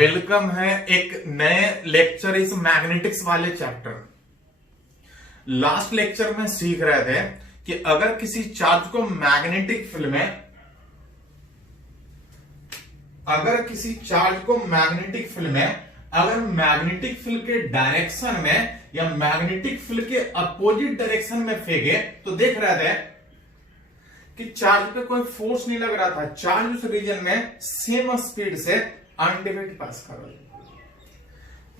Welcome है एक नए लेक्चर इस मैग्नेटिक्स वाले चैप्टर। लास्ट लेक्चर में सीख रहे थे कि अगर किसी चार्ज को मैग्नेटिक फील्ड में अगर मैग्नेटिक फील्ड के डायरेक्शन में या मैग्नेटिक फील्ड के अपोजिट डायरेक्शन में फेंके तो देख रहे थे कि चार्ज पे कोई फोर्स नहीं लग रहा था। चार्ज उस रीजन में सेम स्पीड से अनडिवाइड पास कर रहा है।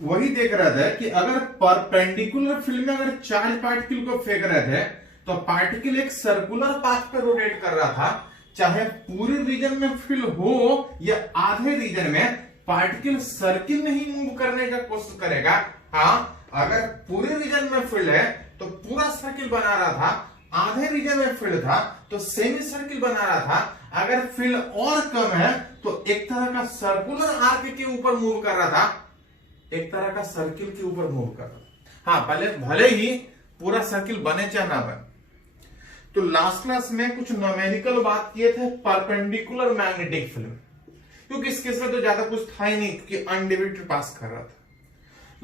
वही देख रहा था कि अगर परपेंडिकुलर फील्ड में अगर चार्ज पार्टिकल को फेंक रहे थे तो पार्टिकल एक सर्कुलर पाथ पे रोटेट कर रहा था। चाहे पूरे रीजन में फील्ड हो या आधे रीजन में, पार्टिकल सर्किल में ही मूव करने का कोशिश करेगा। हाँ, अगर पूरे रीजन में फील्ड है तो पूरा सर्किल बना रहा था, आधे रीजन में फील्ड था तो सेमी सर्किल बना रहा था। अगर फील्ड और कम है तो एक तरह का सर्कुलर आर्क के ऊपर मूव कर रहा था, एक तरह का सर्किल के ऊपर मूव कर रहा था। हाँ, पहले भले ही पूरा सर्किल बने चाहे ना बने। तो लास्ट क्लास में कुछ न्यूमेरिकल बात किए थे परपेंडिकुलर मैग्नेटिक फील्ड, क्योंकि इस केस में तो ज्यादा कुछ था ही नहीं कि अनडिवाइडेड पास कर रहा था।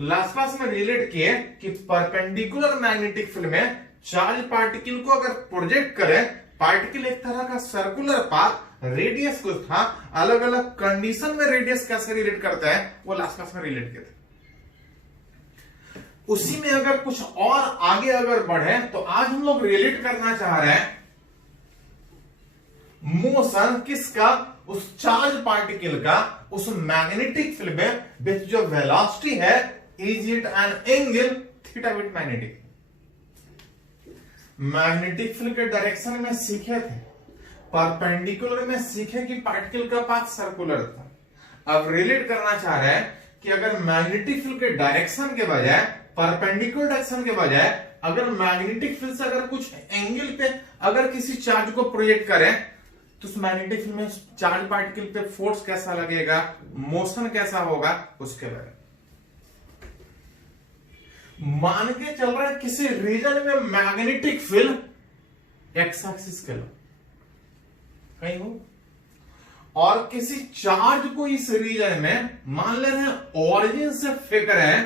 लास्ट क्लास में रिलेट किए कि परपेंडिकुलर मैग्नेटिक फील्ड में चार्ज पार्टिकल को अगर प्रोजेक्ट करें, पार्टिकल एक तरह का सर्कुलर पाथ, रेडियस कुछ था, अलग अलग कंडीशन में रेडियस कैसे रिलेट करता है वो लास्ट क्लास में रिलेट किया था। उसी में अगर कुछ और आगे अगर बढ़े तो आज हम लोग रिलेट करना चाह रहे हैं मोशन किसका, उस चार्ज पार्टिकल का उस मैग्नेटिक फील्ड में विथ जो वेलोसिटी है is it an angle theta with magnetic. Magnetic field के डायरेक्शन में सीखे थे, परपेंडिकुलर में सीखे कि पार्टिकल का पाथ सर्कुलर था। अब रिलेट करना चाह रहे हैं कि अगर मैग्नेटिक फील्ड के डायरेक्शन के बजाय, परपेंडिकुलर डायरेक्शन के बजाय अगर मैग्नेटिक फील्ड से अगर कुछ एंगल पे अगर किसी चार्ज को प्रोजेक्ट करें तो उस मैग्नेटिक फील्ड में चार्ज पार्टिकल पे फोर्स कैसा लगेगा, मोशन कैसा होगा, उसके बारे में मान के चल रहा है। किसी रीजन में मैग्नेटिक फील्ड एक्स एक्सिस के कहीं हो और किसी चार्ज को इस रीजन में मान ले रहे हैं ओरिजिन से फेंक रहे हैं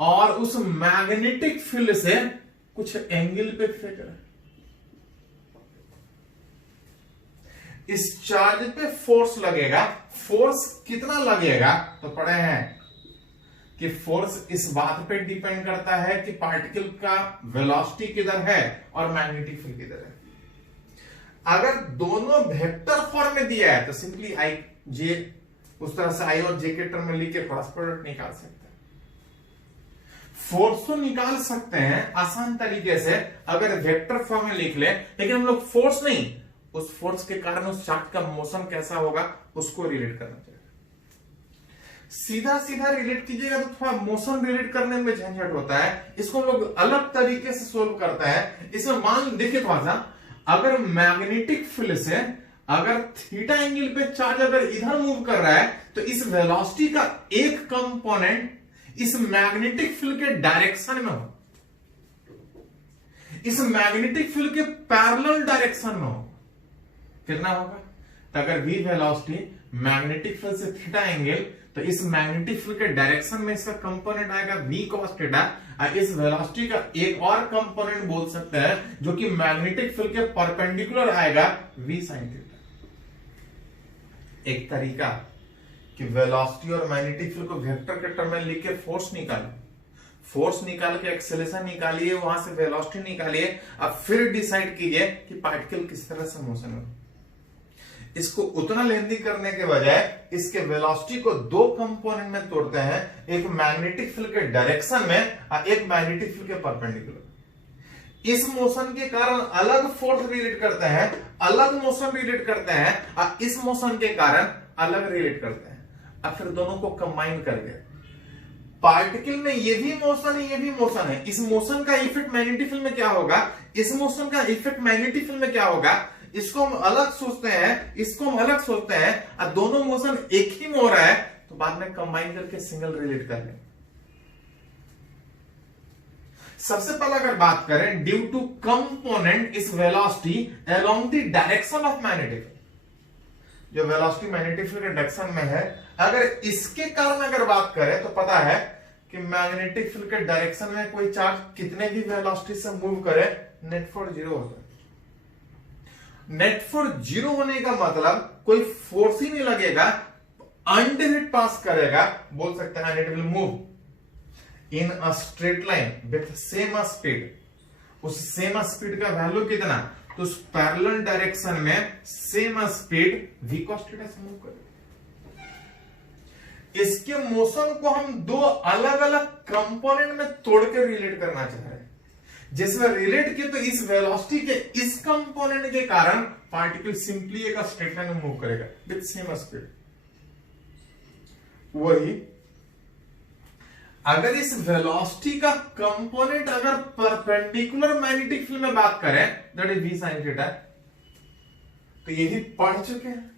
और उस मैग्नेटिक फील्ड से कुछ एंगल पे फेंक रहे हैं। इस चार्ज पे फोर्स लगेगा। फोर्स कितना लगेगा तो पढ़े हैं कि फोर्स इस बात पे डिपेंड करता है कि पार्टिकल का वेलोसिटी किधर है और मैग्नेटिक फील्ड किधर है। अगर दोनों वेक्टर फॉर्म में दिया है तो सिंपली आई जे उस तरह से आई और जे के टर्म में लिख के क्रॉस प्रोडक्ट निकाल सकते हैं। फोर्स तो निकाल सकते हैं आसान तरीके से अगर वेक्टर फॉर्म में लिख ले, लेकिन हम लोग फोर्स नहीं, उस फोर्स के कारण उस चार्ज का मोशन कैसा होगा उसको रिलेट करना चाहिए। सीधा सीधा रिलेट कीजिएगा तो थोड़ा मोशन रिलेट करने में झंझट होता है। इसको हम लोग अलग तरीके से सोल्व करते हैं। इसमें मान देखिए थोड़ा सा, अगर मैग्नेटिक फील्ड से अगर थीटा एंगल पे चार्ज अगर इधर मूव कर रहा है तो इस वेलोसिटी का एक कंपोनेंट इस मैग्नेटिक फील्ड के डायरेक्शन में हो, इस मैग्नेटिक फील्ड के पैरेलल डायरेक्शन में हो, कितना होगा? तो अगर v वेलोसिटी मैग्नेटिक फील्ड से थीटा एंगल तो इस मैग्नेटिक फील्ड के डायरेक्शन में इसका कंपोनेंट आएगा v cos थीटा। इस वेलोसिटी का एक और कंपोनेंट बोल सकते हैं जो कि मैग्नेटिक फील्ड के परपेंडिकुलर आएगा v sin थीटा। एक तरीका कि वेलोसिटी और मैग्नेटिक फील्ड को वेक्टर के टर्म में लिख के फोर्स निकालो, फोर्स निकाल के एक्सेलरेशन निकालिए, वहां से वेलोसिटी निकालिए, अब फिर डिसाइड कीजिए कि पार्टिकल किस तरह से मोशन हो। इसको उतना लेंथी करने के बजाय इसके वेलोसिटी को दो कंपोनेंट में तोड़ते हैं, एक मैग्नेटिक फील्ड के डायरेक्शन में और एक मैग्नेटिक फील्ड के परपेंडिकुलर। इस मोशन के कारण अलग फोर्स रिलेट करते हैं, अलग मोशन रिलेट करते हैं और इस मोशन के कारण अलग रिलेट करते हैं। अब फिर दोनों को कंबाइन करके पार्टिकल में ये भी मोशन है, ये भी मोशन है। इस मोशन का इफेक्ट मैग्नेटिक फील्ड में क्या होगा, इस मोशन का इफेक्ट मैग्नेटिक फील्ड में क्या होगा, इसको हम अलग सोचते हैं, इसको हम अलग सोचते हैं और दोनों मोशन एक ही में हो रहा है तो बाद में कंबाइन करके सिंगल रिलेट कर लें। सबसे पहले अगर बात करें ड्यू टू कंपोनेंट इस velocity along the direction of magnetic, जो वेलोसिटी मैग्नेटिक फील्ड के डायरेक्शन में है, अगर इसके कारण अगर बात करें तो पता है कि मैग्नेटिक फील्ड के डायरेक्शन में कोई चार्ज कितने भी वेलोसिटी से मूव करे, नेट फोर्स जीरो होता है। नेट फोर्स जीरो होने का मतलब कोई फोर्स ही नहीं लगेगा, अनडायरेक्ट पास करेगा, बोल सकते हैं it will move in a straight line with same speed. उस सेम स्पीड का वैल्यू कितना, तो उस पैरेलल डायरेक्शन में same speed v cos theta से मूव करेगा। इसके मोशन को हम दो अलग अलग कंपोनेंट में तोड़ के रिलेट करना चाह रहे हैं। जिसमें रिलेट किया तो इस वेलोसिटी के इस कंपोनेंट के कारण पार्टिकल सिंपली एक स्ट्रेट लाइन में मूव करेगा विथ सेम स्पीड। वही अगर इस वेलोसिटी का कंपोनेंट अगर परपेंडिकुलर मैग्नेटिक फील्ड में बात करें, that is v sin theta, तो ये भी पढ़ चुके हैं।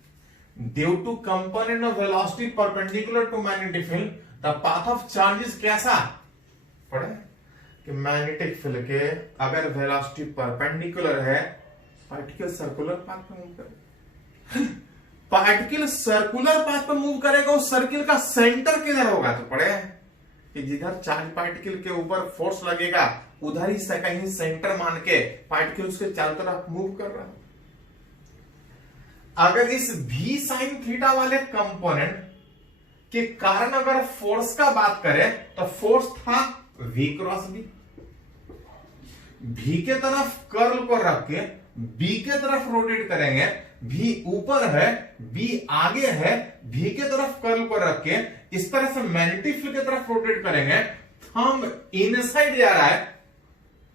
Due to component of velocity perpendicular to magnetic field the path of charges कैसा पढ़े कि मैग्नेटिक फील्ड के अगर वेलोसिटी परपेंडिकुलर है, पार्टिकल सर्कुलर पाथ पर मूव करेगा। पार्टिकल सर्कुलर पाथ पर मूव करेगा, उस सर्किल का सेंटर किधर होगा, तो पढ़े कि जिधर चार्ज पार्टिकल के ऊपर फोर्स लगेगा उधर ही से कहीं सेंटर मान के पार्टिकल उसके चारों तरफ मूव कर रहा है। अगर इस v sin थीटा वाले कंपोनेंट के कारण अगर फोर्स का बात करें तो फोर्स था v क्रॉस b। v के तरफ कर्ल को रख के b के तरफ रोटेट करेंगे, v ऊपर है b आगे है, v के तरफ कर्ल को रख के इस तरह से मैग्नेटिक फील्ड की तरफ रोटेट करेंगे। थंब इनसाइड जा रहा है,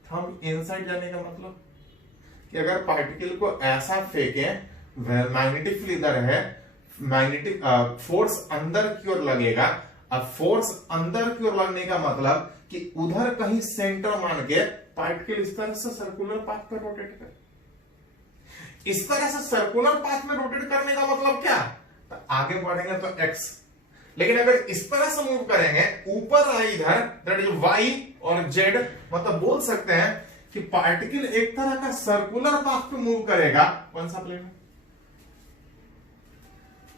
थंब इनसाइड जाने का मतलब कि अगर पार्टिकल को ऐसा फेंके, मैग्नेटिक फील्ड इधर है, मैग्नेटिक फोर्स अंदर की ओर लगेगा। अब फोर्स अंदर की ओर लगने का मतलब कि उधर कहीं सेंटर मान के पार्टिकल इस तरह से सर्कुलर पाथ पर रोटेट करे। इस तरह से सर्कुलर पाथ में रोटेट करने का मतलब क्या, तो आगे बढ़ेंगे तो x, लेकिन अगर इस तरह से मूव करेंगे ऊपर आए इधर, दैट इज y और z, मतलब बोल सकते हैं कि पार्टिकल एक तरह का सर्कुलर पाथ पे मूव करेगा। कौन सा प्लेन,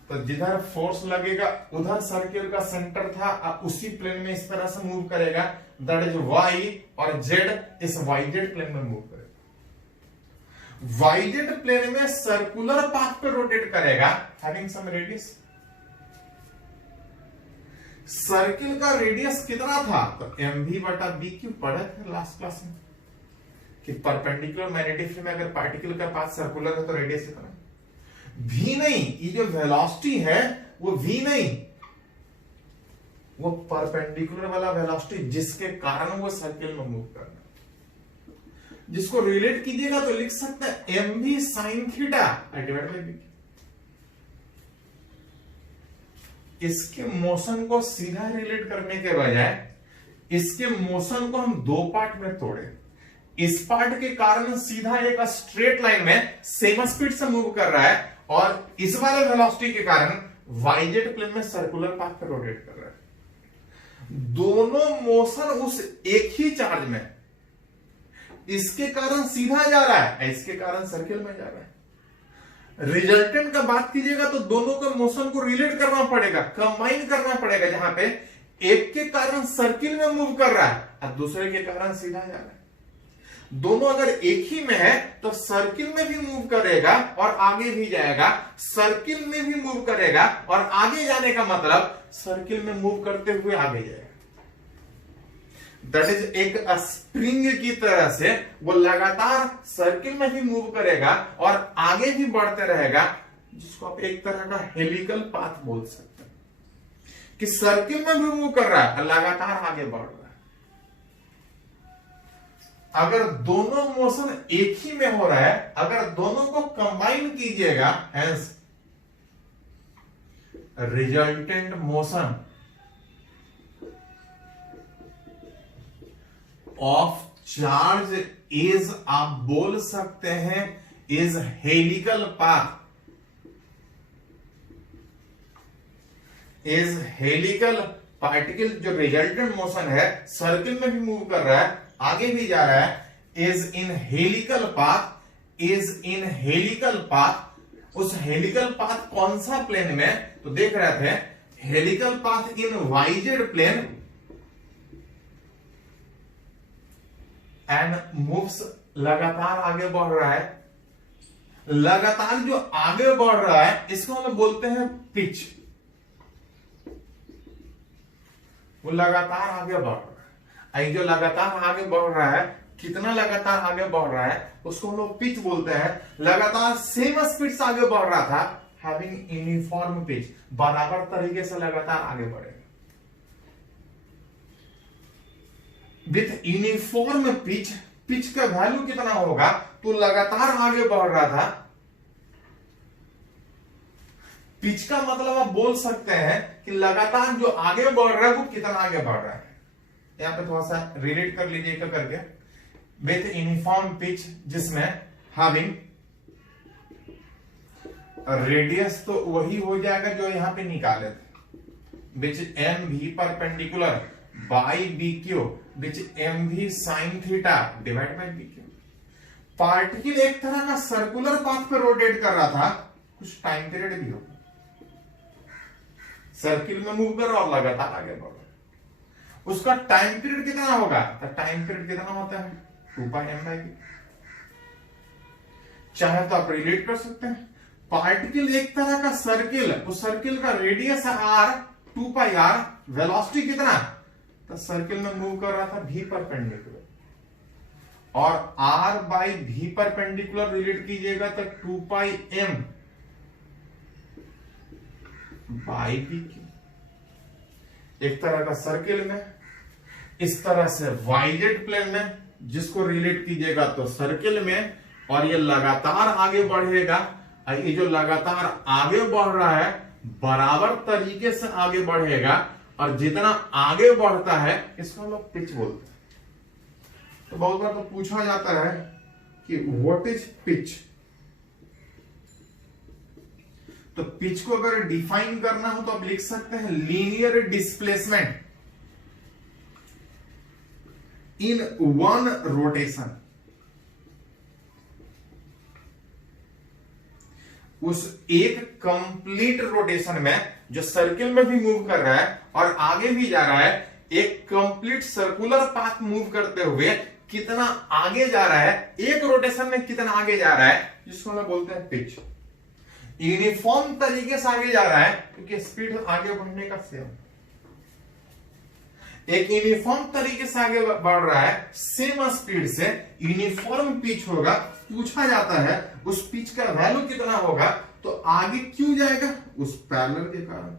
तो जिधर फोर्स लगेगा उधर सर्किल का सेंटर था, अब उसी प्लेन में इस तरह से मूव करेगा, दैट इज y और z, इस yz प्लेन में मूव करेगा। yz प्लेन में सर्कुलर पाथ पे रोटेट करेगा, हैविंग सम रेडियस। सर्किल का रेडियस कितना था, तो mv बटा b क्यों पढ़े थे लास्ट क्लास में कि परपेंडिकुलर मैग्नेटिक फील्ड में अगर पार्टिकल का पाथ सर्कुलर है तो रेडियस कितना, v नहीं, ये जो वेलोसिटी है वो v नहीं, वो परपेंडिकुलर वाला वेलोसिटी जिसके कारण वो सर्किल में मूव करना। जिसको रिलेट कीजिएगा तो लिख सकते हैं mv sin theta divide by v। इसके मोशन को सीधा रिलेट करने के बजाय इसके मोशन को हम दो पार्ट में तोड़े। इस पार्ट के कारण सीधा एक स्ट्रेट लाइन में सेम स्पीड से मूव कर रहा है, और इस वाले वेलोसिटी के कारण yz प्लेन में सर्कुलर पाथ पर रोटेट कर रहा है। दोनों मोशन उस एक ही चार्ज में, इसके कारण सीधा जा रहा है, इसके कारण सर्किल में जा रहा है। रिजल्टेंट का बात कीजिएगा तो दोनों के मोशन को रिलेट करना पड़ेगा, कंबाइन करना पड़ेगा, जहां पे एक के कारण सर्किल में मूव कर रहा है और दूसरे के कारण सीधा जा रहा है। दोनों अगर एक ही में है तो सर्किल में भी मूव करेगा और आगे भी जाएगा, सर्किल में भी मूव करेगा और आगे जाने का मतलब सर्किल में मूव करते हुए आगे जाएगा। दैट इज एक स्प्रिंग की तरह से वो लगातार सर्किल में भी मूव करेगा और आगे भी बढ़ते रहेगा, जिसको आप एक तरह का हेलिकल पाथ बोल सकते हैं कि सर्किल में भी मूव कर रहा है और लगातार आगे बढ़ रहा है। अगर दोनों मोशन एक ही में हो रहा है, अगर दोनों को कंबाइन कीजिएगा, hence resultant motion of charge is, आप बोल सकते हैं, is helical path, is helical particle. जो रिजल्टेंट मोशन है सर्किल में भी मूव कर रहा है, आगे भी जा रहा है, is in helical path, is in helical path उस हेलिकल पाथ कौन सा प्लेन में, तो देख रहे थे helical path in YZ plane and moves, लगातार आगे बढ़ रहा है। लगातार जो आगे बढ़ रहा है इसको हम बोलते हैं पिच। वो लगातार आगे बढ़ रहा है। जो लगातार आगे बढ़ रहा है, कितना लगातार आगे बढ़ रहा है उसको हम लोग पिच बोलते हैं। लगातार सेम स्पीड से आगे बढ़ रहा था, हैविंग यूनिफॉर्म पिच, बराबर तरीके से लगातार आगे बढ़ेगा। विथ यूनिफॉर्म पिच, पिच का वैल्यू कितना होगा, तो लगातार आगे बढ़ रहा था। पिच का मतलब आप बोल सकते हैं कि लगातार जो आगे बढ़ रहा है वो कितना आगे बढ़ रहा है। यहां पे थोड़ा सा रिलेट कर लीजिए एक करके। विथ यूनिफॉर्म पिच, जिसमें हैविंग रेडियस तो वही हो जाएगा जो यहां पे निकाले थे, which m v perpendicular by B Q, which m v sine theta divide by B Q. Particle एक तरह का सर्कुलर पाथ पे रोटेट कर रहा था, कुछ टाइम पीरियड भी होगा, सर्किल में मूव कर रहा और लगातार आगे बढ़ रहा। उसका टाइम पीरियड कितना होगा, तो टाइम पीरियड कितना होता है 2πm/v। चाहे तो आप रिलेट कर सकते हैं, पार्टिकल एक तरह का सर्किल, उस सर्किल का रेडियस है r, 2πr, वेलोसिटी कितना, तो सर्किल में मूव कर रहा था v परपेंडिकुलर, और r by v perpendicular relate कीजिएगा तो 2πm बाई v क्यू। एक तरह का सर्किल में, इस तरह से वाईजेड प्लेन में, जिसको रिलेट कीजिएगा तो सर्किल में, और ये लगातार आगे बढ़ेगा। ये जो लगातार आगे बढ़ रहा है बराबर तरीके से आगे बढ़ेगा, और जितना आगे बढ़ता है इसको हम लोग पिच बोलते हैं। तो बहुत बार तो पूछा जाता है कि व्हाट इज पिच। तो पिच को अगर डिफाइन करना हो तो आप लिख सकते हैं linear displacement in one rotation. उस एक कंप्लीट रोटेशन में जो सर्किल में भी मूव कर रहा है और आगे भी जा रहा है, एक कंप्लीट सर्कुलर पाथ मूव करते हुए कितना आगे जा रहा है, एक रोटेशन में कितना आगे जा रहा है, जिसको हम बोलते हैं पिच। यूनिफॉर्म तरीके से आगे जा रहा है क्योंकि स्पीड आगे बढ़ने का सेम, एक यूनिफॉर्म तरीके से आगे बढ़ रहा है सेम स्पीड से, यूनिफॉर्म पिच होगा। पूछा जाता है उस पिच का वैल्यू कितना होगा, तो आगे क्यों जाएगा, उस पैरेलल के कारण।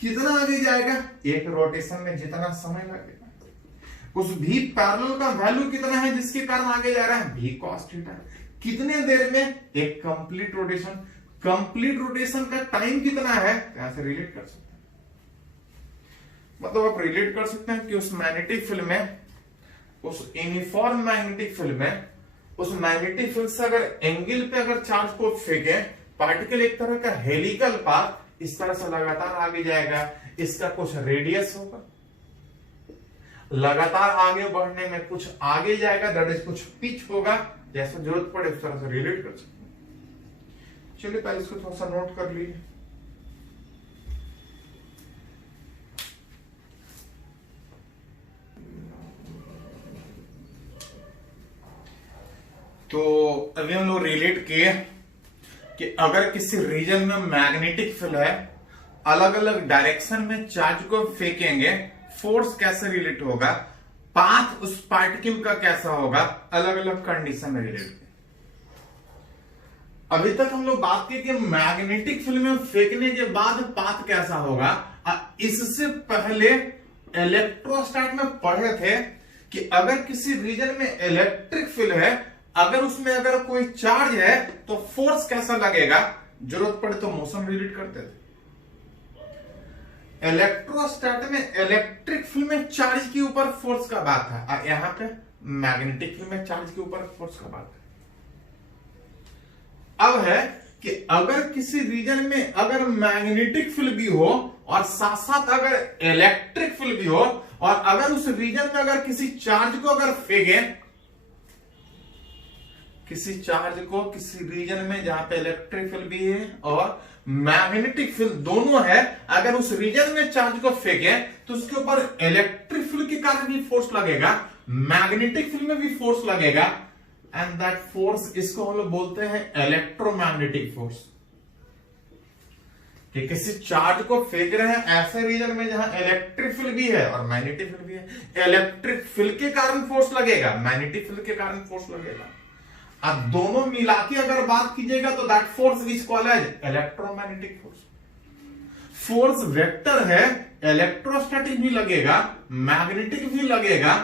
कितना आगे जाएगा, एक रोटेशन में जितना समय लगेगा। उस भी पैरेलल का वैल्यू कितना है जिसके कारण आगे जा रहा है, भी cos थीटा। कितने देर में, एक कंप्लीट रोटेशन। कंप्लीट रोटेशन का टाइम कितना है, यहां से रिलेट कर सकते हैं। मतलब आप रिलेट कर सकते हैं कि उस मैग्नेटिक फील्ड में, उस यूनिफॉर्म मैग्नेटिक फील्ड में, उस मैग्नेटिक फील्ड से अगर एंगल पे अगर चार्ज को फेंके, पार्टिकल एक तरह का हेलिकल पाथ इस तरह से लगातार आगे जाएगा। इसका कुछ रेडियस होगा, लगातार आगे बढ़ने में कुछ आगे जाएगा, दैट इज कुछ पिच होगा। जैसा जरूरत पड़े उस तरह से रिलेट कर सकते हैं। चलिए पहले इसको थोड़ा सा नोट कर लीजिए। तो अभी हम लोग रिलेट किए कि अगर किसी रीजन में मैग्नेटिक फील्ड है, अलग अलग डायरेक्शन में चार्ज को फेंकेंगे, फोर्स कैसे रिलेट होगा, पाथ उस पार्टिकल का कैसा होगा, अलग अलग कंडीशन में रिलेट। अभी तक हम लोग बात की कि मैग्नेटिक फील्ड में फेंकने के बाद पाथ कैसा होगा। इससे पहले इलेक्ट्रोस्टैट में पढ़े थे कि अगर किसी रीजन में इलेक्ट्रिक फील्ड है, अगर उसमें अगर कोई चार्ज है तो फोर्स कैसा लगेगा, जरूरत पड़े तो मोशन रिलेट करते थे। इलेक्ट्रोस्टैट में इलेक्ट्रिक फील्ड में चार्ज के ऊपर फोर्स का बात है, और यहां पे मैग्नेटिक फील्ड में चार्ज के ऊपर फोर्स का बात है। अब है कि अगर किसी रीजन में अगर मैग्नेटिक फील्ड भी हो और साथ साथ अगर इलेक्ट्रिक फील्ड भी हो, और अगर उस रीजन में अगर किसी चार्ज को अगर फेंके, किसी चार्ज को किसी रीजन में जहां पे इलेक्ट्रिक फील्ड भी है और मैग्नेटिक फील्ड दोनों है, अगर उस रीजन में चार्ज को फेंके तो उसके ऊपर इलेक्ट्रिक फील्ड के कारण भी फोर्स लगेगा, मैग्नेटिक फील्ड में भी फोर्स लगेगा, एंड दैट फोर्स, इसको हम लोग बोलते हैं इलेक्ट्रोमैग्नेटिक फोर्स। कि किसी चार्ज को फेंक रहे हैं ऐसे रीजन में जहां इलेक्ट्रिक फील्ड भी है और मैग्नेटिक फील्ड भी है, इलेक्ट्रिक फील्ड के कारण फोर्स लगेगा, मैग्नेटिक फील्ड के कारण फोर्स लगेगा। अब दोनों मिला के अगर बात कीजिएगा तो that force is called as electromagnetic force. Force vector है, इलेक्ट्रोस्टैटिक भी लगेगा, मैग्नेटिक भी लगेगा।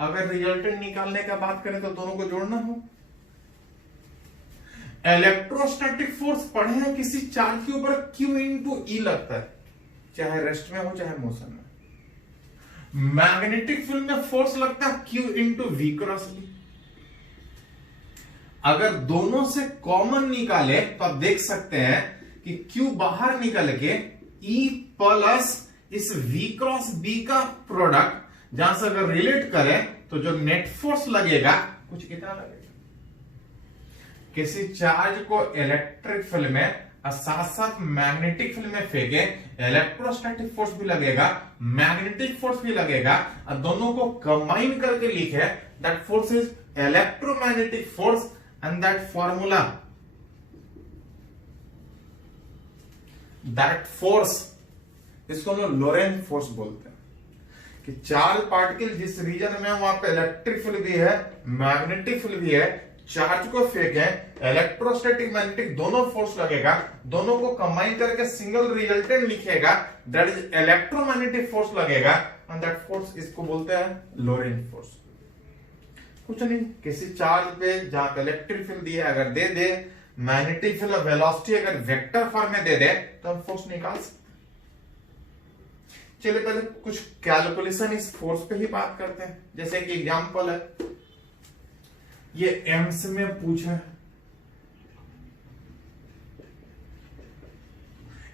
अगर रिजल्टेंट निकालने का बात करें तो दोनों को जोड़ना हो। इलेक्ट्रोस्टैटिक फोर्स पढ़े हैं, किसी चार्ज के ऊपर Q इंटू ई लगता है, चाहे रेस्ट में हो चाहे मोशन में। मैग्नेटिक फील्ड में फोर्स लगता है Q into V cross B. अगर दोनों से कॉमन निकाले तो आप देख सकते हैं कि Q बाहर निकल के E प्लस इस V क्रॉस B का प्रोडक्ट जहां से अगर रिलेट करें तो जो नेट फोर्स लगेगा कुछ इतना लगेगा। किसी चार्ज को इलेक्ट्रिक फील्ड में और साथ साथ मैग्नेटिक फील्ड में फेंके, इलेक्ट्रोस्टैटिक फोर्स भी लगेगा, मैग्नेटिक फोर्स भी लगेगा, और दोनों को कंबाइन करके लिखे that force is electromagnetic force, and that formula, that force, इसको हम लोग लोरेंज फोर्स बोलते हैं। कि चार्ज पार्टिकल जिस रीजन में वहां पे इलेक्ट्रिक फील्ड भी है, मैग्नेटिक फील्ड भी है, चार्ज को फेंके, इलेक्ट्रोस्टैटिक मैग्नेटिक दोनों फोर्स लगेगा, दोनों को कंबाइन करके सिंगल रिजल्टेंट लिखेगा, दैट इज इलेक्ट्रोमैग्नेटिक फोर्स लगेगा, एंड दैट फोर्स, इसको बोलते हैं लोरेंज फोर्स। कुछ नहीं, किसी चार्ज पे जहां पे इलेक्ट्रिक फील्ड दिया अगर दे दे, मैग्नेटिक फील्ड वेलोसिटी अगर वेक्टर फॉर्म में दे दे तो हम फोर्स निकाल सकते। चलिए पहले कुछ कैलकुलेशन इस फोर्स पे ही बात करते हैं। जैसे कि एग्जांपल है, ये एम्स में पूछा है,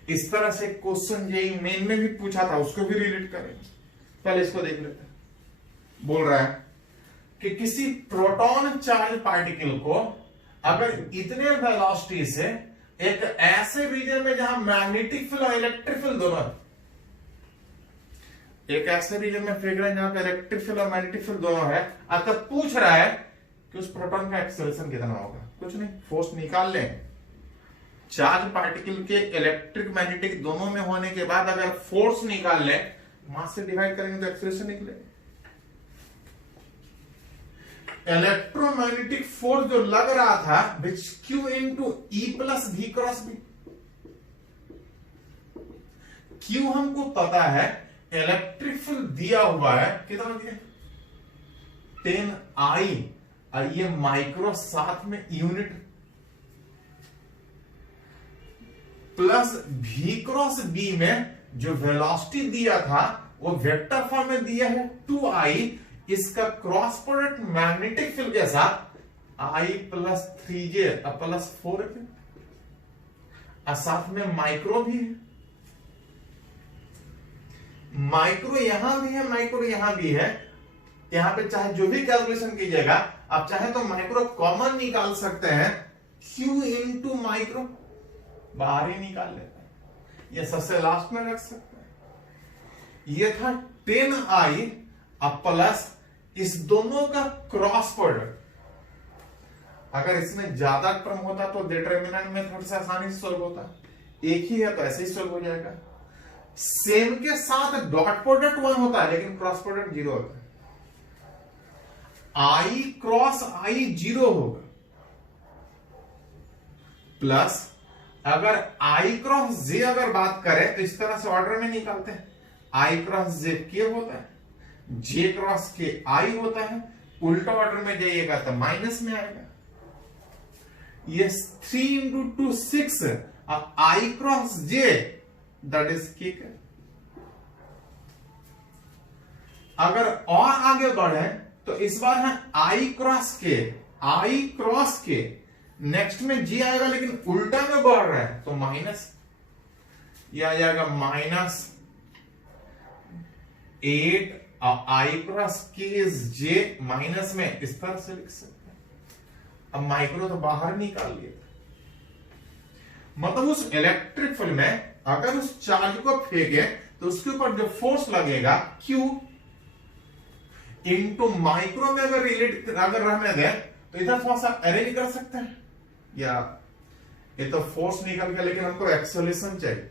इस तरह से क्वेश्चन जेईई मेन में भी पूछा था, उसको भी रिलेट करेंगे। पहले इसको देख लेते हैं। बोल रहा है कि किसी प्रोटॉन चार्ज पार्टिकल को अगर इतने वेलोसिटी से एक ऐसे रीजन में जहां मैग्नेटिक फील्ड और इलेक्ट्रिक फील्ड दोनों है, एक ऐसे रीजन में फेंक रहे हैं जहां पे इलेक्ट्रिक फील्ड और मैग्नेटिक फील्ड दोनों है, अब तक पूछ रहा है कि उस प्रोटॉन का एक्सेलरेशन कितना होगा। कुछ नहीं, फोर्स निकाल लें। चार्ज पार्टिकल के इलेक्ट्रिक मैग्नेटिक दोनों में होने के बाद अगर फोर्स निकाल लें, मास से डिवाइड करेंगे तो एक्सेलरेशन निकलेगा। इलेक्ट्रोमैग्नेटिक फोर्स जो लग रहा था which Q into E plus V cross B. Q हमको पता है, इलेक्ट्रिक फील्ड दिया हुआ है, कितना दिया 10I, और ये माइक्रो साथ में unit, plus V cross B में जो वेलोसिटी दिया था वो वेक्टर फॉर्म में दिया है 2I, इसका क्रॉस प्रोडक्ट मैग्नेटिक फील्ड के साथ I plus 3J plus 4K, और साथ में माइक्रो भी है। माइक्रो यहां भी है, माइक्रो यहां भी है। यहां पे चाहे जो भी कैलकुलेशन कीजिएगा, आप चाहे तो माइक्रो कॉमन निकाल सकते हैं, Q इंटू माइक्रो बाहर ही निकाल लेते हैं, ये सबसे लास्ट में रख सकते हैं। ये था 10I प्लस इस दोनों का क्रॉस प्रोडक्ट। अगर इसमें ज्यादा टर्म होता तो डिटरमिनेंट में थोड़ा सा आसानी से सॉल्व होता, एक ही है तो ऐसे ही सॉल्व हो जाएगा। सेम के साथ डॉट प्रोडक्ट 1 होता है लेकिन क्रॉस प्रोडक्ट 0 होता है। I क्रॉस I 0 होगा, प्लस अगर I क्रॉस J अगर बात करें तो इस तरह से ऑर्डर में निकालते हैं, I क्रॉस J K होता है, J क्रॉस K I होता है, उल्टा ऑर्डर में जाइएगा तो माइनस में आएगा। ये 3 इंटू 2 6, अब I cross J that is K। अगर और आगे बढ़े तो इस बार है I cross K, I cross K, next में J आएगा लेकिन उल्टा में बढ़ रहा है तो माइनस, यह आ जाएगा माइनस 8 और I cross K is J minus में, इस तरह से लिख सकते हैं। अब माइक्रो तो बाहर निकाल लिया, मतलब उस इलेक्ट्रिक फील्ड में अगर उस चार्ज को फेंके तो उसके ऊपर जो फोर्स लगेगा Q इनटू माइक्रो में अगर रिलेट अगर रहने दें तो इधर थोड़ा सा अरेंज कर सकते हैं, या ये तो फोर्स निकल गया लेकिन हमको एक्सेलरेशन चाहिए।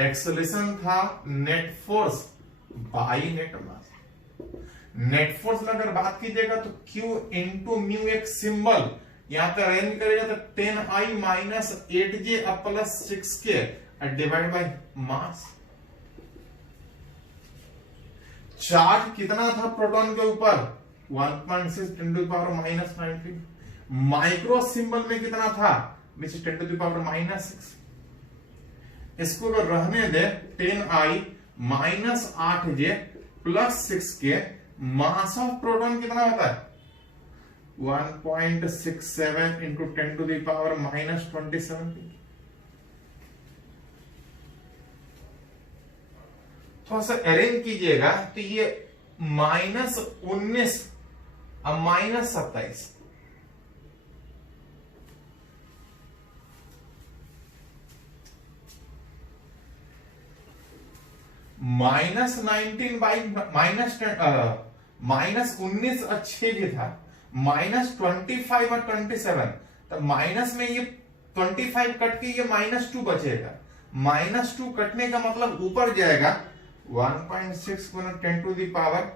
एक्सेलरेशन था net force by net mass. Net force में अगर बात कीजिएगा तो Q इंटू म्यू एक सिंबल यहां पे अरेंज करेगा तो 10I minus 8J plus 6K divide by mass. Charge कितना था प्रोटॉन के ऊपर 1.6 10 to the power minus 19। Micro symbol में कितना था which 10 to the power minus 6। इसको अगर रहने दे 10I minus 8J plus 6K, mass of proton कितना होता है 1.67 into 10 to the power minus 27। थोड़ा सा अरेंज कीजिएगा तो ये माइनस 19 अब माइनस 27, माइनस 19 बाई माइनस 19 अच्छे भी था, माइनस 25 और 27, तो माइनस में ये 25 कट के ये माइनस 2 बचेगा। माइनस 2 कटने का मतलब ऊपर जाएगा 1.6 गुना 10 to the power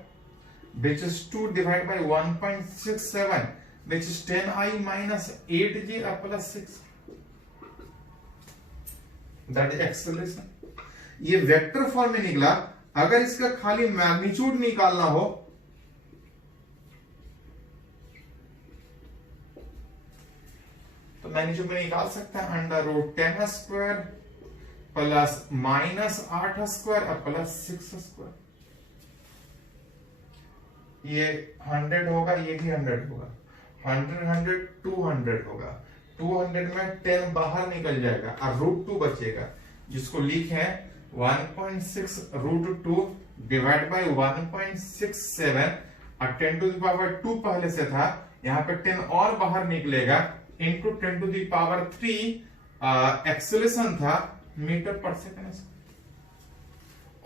which is 2 divided by 1.67 which is 10I minus 8J plus 6, that is acceleration। ये वेक्टर फॉर्म में निकला। अगर इसका खाली मैग्नीट्यूड निकालना हो तो मैग्नीट्यूड में निकाल सकते हैं under root 10 square plus minus 8 square plus 6 square. ये 100 होगा, ये भी 100 होगा, 100 200 होगा, 200 में 10 बाहर निकल जाएगा और रूट 2 बचेगा, जिसको लिखे 1.6 रूट 2 डिवाइड बाई 1.67 और 10 टू द पावर 2 पहले से था, यहाँ पे 10 और बाहर निकलेगा into 10 to the power 3 acceleration था मीटर पर सेकंड।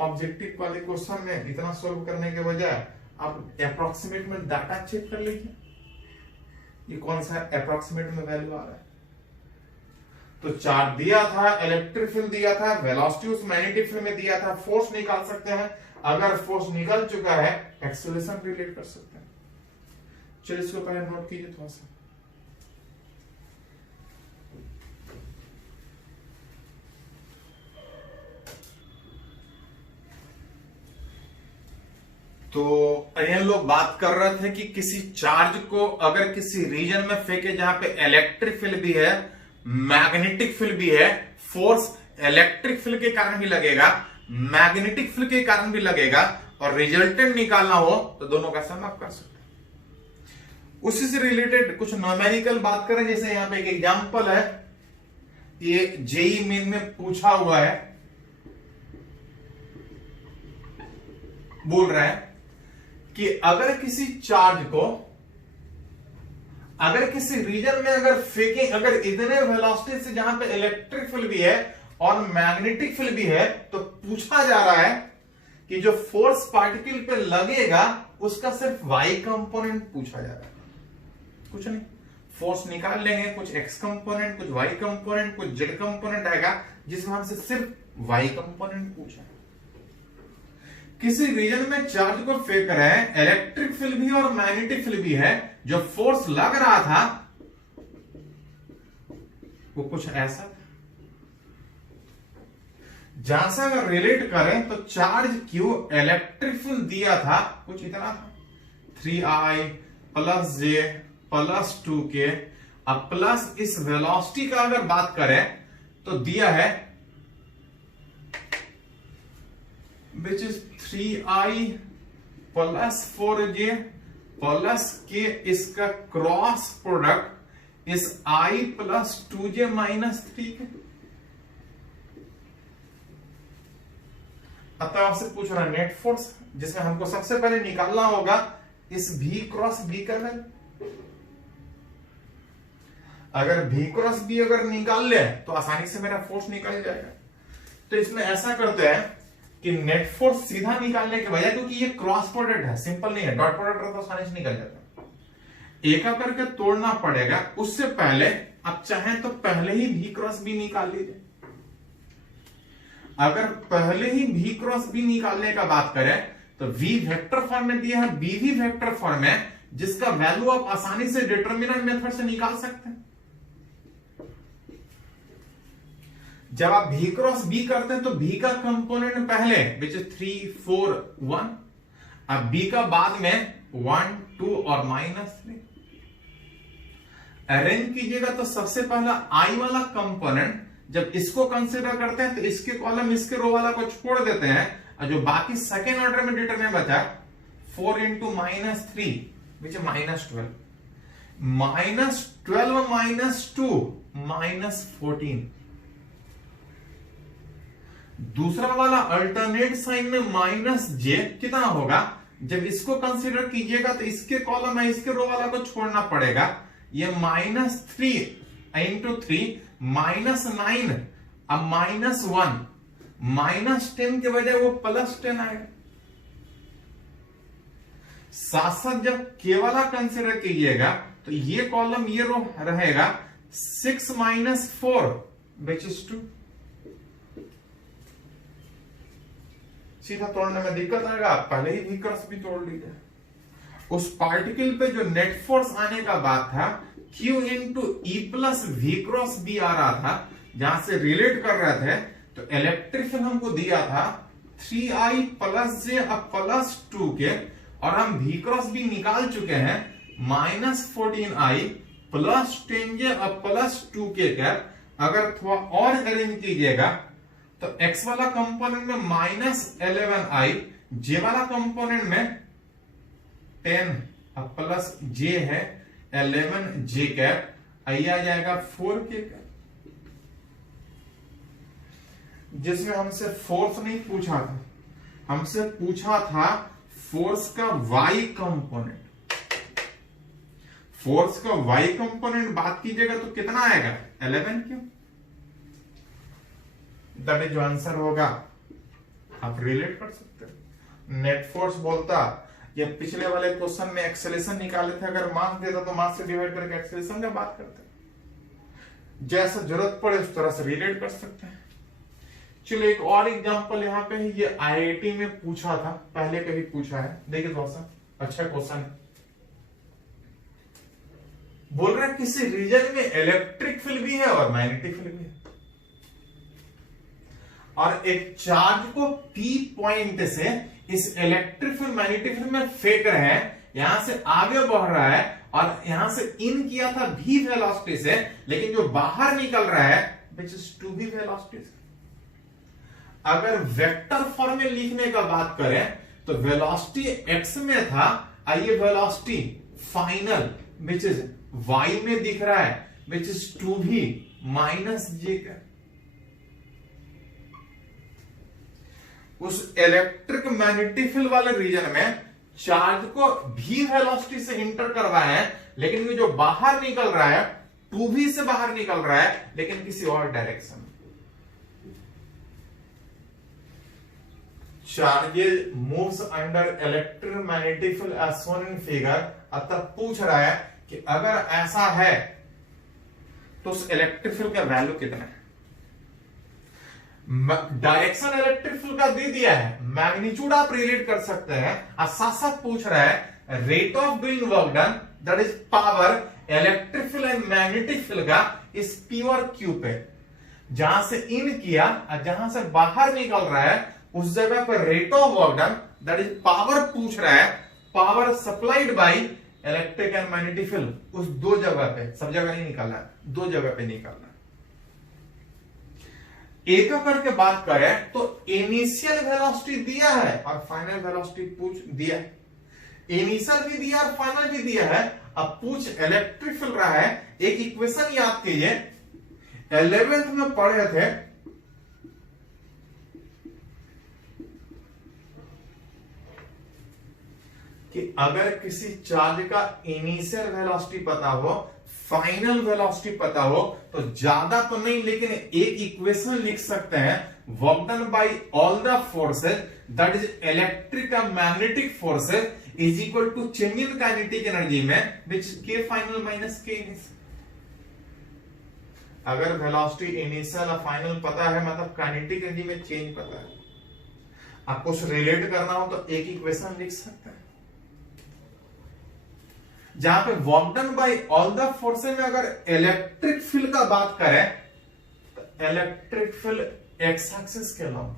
ऑब्जेक्टिव वाले क्वेश्चन में इतना सॉल्व करने के बजाय आप अप्रोक्सीमेट में डाटा चेक कर लीजिए, ये कौन सा अप्रोक्सीमेट में वैल्यू आ रहा है। तो चार्ज दिया था, इलेक्ट्रिक फील्ड दिया था, वेलोसिटी उस मैग्नेटिक फील्ड में दिया था, फोर्स निकाल सकते हैं। अगर फोर्स निकल चुका है एक्सेलरेशन रिलेट कर सकते हैं। चलिए इसको पहले नोट कीजिए थोड़ा सा। तो ये लोग बात कर रहे थे कि किसी चार्ज को अगर किसी रीजन में फेंके जहां पे इलेक्ट्रिक फील्ड भी है, मैग्नेटिक फील्ड भी है, फोर्स इलेक्ट्रिक फील्ड के कारण भी लगेगा, मैग्नेटिक फील्ड के कारण भी लगेगा, और रिजल्टेंट निकालना हो तो दोनों का सम आप कर सकते हैं। उसी से रिलेटेड कुछ न्यूमेरिकल बात करें, जैसे यहां पे एक एग्जांपल है, ये जेईई मेन में पूछा हुआ है, बोल रहा है कि अगर किसी चार्ज को अगर किसी रीजन में अगर फेंकें, अगर इतने वेलोसिटी से जहां पे इलेक्ट्रिक फील्ड भी है और मैग्नेटिक फील्ड भी है, तो पूछा जा रहा है कि जो फोर्स पार्टिकल पे लगेगा उसका सिर्फ वाई कंपोनेंट पूछा जा रहा है, कुछ नहीं। फोर्स निकाल लेंगे, कुछ एक्स कंपोनेंट, कुछ वाई कंपोनेंट, कुछ जेड कंपोनेंट आएगा, जिसमें हमसे सिर्फ वाई कंपोनेंट पूछा है। किसी रीजन में चार्ज को फेंक रहे हैं, इलेक्ट्रिक फील्ड भी और मैग्नेटिक फील्ड भी है, जो फोर्स लग रहा था वो कुछ ऐसा था। जहां से अगर रिलेट करें तो चार्ज क्यू इलेक्ट्रिक फील्ड दिया था कुछ इतना था 3I plus J plus 2K, अब प्लस इस वेलोसिटी का अगर बात करें तो दिया है which is 3I plus 4J plus K, इसका क्रॉस प्रोडक्ट इस I plus 2J minus 3K। अतः आपसे पूछ रहा नेट फोर्स, जिसमें हमको सबसे पहले निकालना होगा इस V क्रॉस B का वैल्यू। अगर v क्रॉस b अगर निकाल ले तो आसानी से मेरा फोर्स निकल जाएगा। तो इसमें ऐसा करते हैं कि नेट फोर्स सीधा निकालने के बजाय, क्योंकि ये क्रॉस प्रोडक्ट है, सिंपल नहीं है, डॉट प्रोडक्ट तो आसानी से निकल जाता है, एक करके तोड़ना पड़ेगा। उससे पहले आप चाहें तो पहले ही v क्रॉस b निकाल लीजिए। अगर पहले ही v क्रॉस b निकालने का बात करें तो v वेक्टर फॉर्म में दिया है, b भी वेक्टर फॉर्म है, जिसका वैल्यू आप आसानी से डिटरमिनेंट मेथड से निकाल सकते हैं। जब आप v क्रॉस b करते हैं तो b का कंपोनेंट पहले विच इज 3 4 1, अब b का बाद में 1 2 और -3 अरेंज कीजिएगा। तो सबसे पहला i वाला कंपोनेंट जब इसको कंसीडर करते हैं तो इसके कॉलम इसके रो वाला को छोड़ देते हैं, और जो बाकी सेकेंड ऑर्डर में डिटरमिनेंट बचा 4 इंटू -3 विच है -12, -12 -2 -14। दूसरा वाला अल्टरनेट साइन में -j कितना होगा, जब इसको कंसीडर कीजिएगा तो इसके कॉलम है इसके रो वाला को छोड़ना पड़ेगा, ये -3 इंटू 3 -9, अब -1 -10 के बजाय वो +10 आएगा। साथ साथ जब k वाला कंसीडर कीजिएगा तो ये कॉलम ये रो रहेगा 6 - 4 विच इज 2। सीधा तोड़ने में दिक्कत आएगा, पहले ही v क्रॉस भी तोड़ लीजिए। उस पार्टिकल पे जो नेट फोर्स आने का बात था q into E plus v cross b आ रहा था, जहां से रिलेट कर रहे थे, तो इलेक्ट्रिक फील्ड हमको दिया था 3i + j + 2k, और हम v क्रॉस b निकाल चुके हैं -14i + 10j + 2k कैप। अगर थोड़ा और अरेंज कीजिएगा तो x वाला कंपोनेंट में -11i, j वाला कंपोनेंट में 10 प्लस j है 11j कैप, आई आ जाएगा 4k कैप। जिसमें हमसे फोर्स नहीं पूछा था, हमसे पूछा था फोर्स का y कंपोनेंट। फोर्स का y कंपोनेंट बात कीजिएगा तो कितना आएगा 11 क्यों, दैट इज जो आंसर होगा। आप रिलेट कर सकते हैं। नेट फोर्स बोलता या पिछले वाले क्वेश्चन में एक्सेलेरेशन निकाले थे, अगर मास देता तो मास से डिवाइड करके एक्सेलेरेशन का बात करते। जैसा जरूरत पड़े उस तरह से रिलेट कर सकते हैं। चलो एक और एग्जांपल यहाँ पे है, ये आईआईटी में पूछा था, पहले कभी पूछा है, देखिए थोड़ा सा अच्छा क्वेश्चन है। बोल रहा है किसी रीजन में इलेक्ट्रिक फील्ड भी है और मैग्नेटिक फील्ड भी है, और एक चार्ज को P पॉइंट से इस इलेक्ट्रिक फील्ड मैग्नेटिक फील्ड में फेंक रहे हैं, यहां से आगे बढ़ रहा है, और यहां से इन किया था v वेलोसिटी से, लेकिन जो बाहर निकल रहा है विच इज 2v वेलोसिटी से। अगर वेक्टर फॉर्म में लिखने का बात करें तो वेलोसिटी x में था, आइए velocity final which is y में दिख रहा है विच इज 2v -j का। उस इलेक्ट्रिक मैग्नेटिक फील्ड वाले रीजन में चार्ज को v वेलोसिटी से इंटर करवाए हैं, लेकिन ये जो बाहर निकल रहा है 2v से बाहर निकल रहा है, लेकिन किसी और डायरेक्शन में। Charges moves under electromagnetic field as shown in figure. अतः पूछ रहा है कि अगर ऐसा है तो उस इलेक्ट्रिक फील्ड का वैल्यू कितना है। डायरेक्शन इलेक्ट्रिक फील्ड का दे दिया है, मैग्नीट्यूड आप रिलेट कर सकते हैं, और साथ साथ पूछ रहा है rate of doing work done, that is power electric field and magnetic field का इस P और Q पे। जहां से इन किया और जहां से बाहर निकल रहा है उस जगह पर rate of work done, that is power पूछ रहा है, power supplied by electric and magnetic field, उस दो जगह पे, सब जगह नहीं निकालना, दो जगह पे निकालना। एक करके बात करें तो इनिशियल वेलोसिटी दिया है और फाइनल वेलोसिटी पूछ दिया है, इनिशियल भी दिया और फाइनल भी दिया है। अब पूछ इलेक्ट्रिक फील्ड रहा है। एक इक्वेशन याद कीजिए, 11th में पढ़े थे, कि अगर किसी चार्ज का इनिशियल वेलोसिटी पता हो, फाइनल वेलोसिटी पता हो तो ज्यादा तो नहीं लेकिन एक इक्वेशन लिख सकते हैं, work done by all the forces that is electric and magnetic forces is equal to change in kinetic energy में which K final minus K initial. अगर वेलोसिटी इनिशियल और फाइनल पता है मतलब काइनेटिक एनर्जी में चेंज पता है, आपको उसे रिलेट करना हो तो एक इक्वेशन लिख सकते हैं। जहां पे work done by all the forces में अगर इलेक्ट्रिक फील्ड का बात करें तो इलेक्ट्रिक फील्ड एक्स एक्सिस के लंब,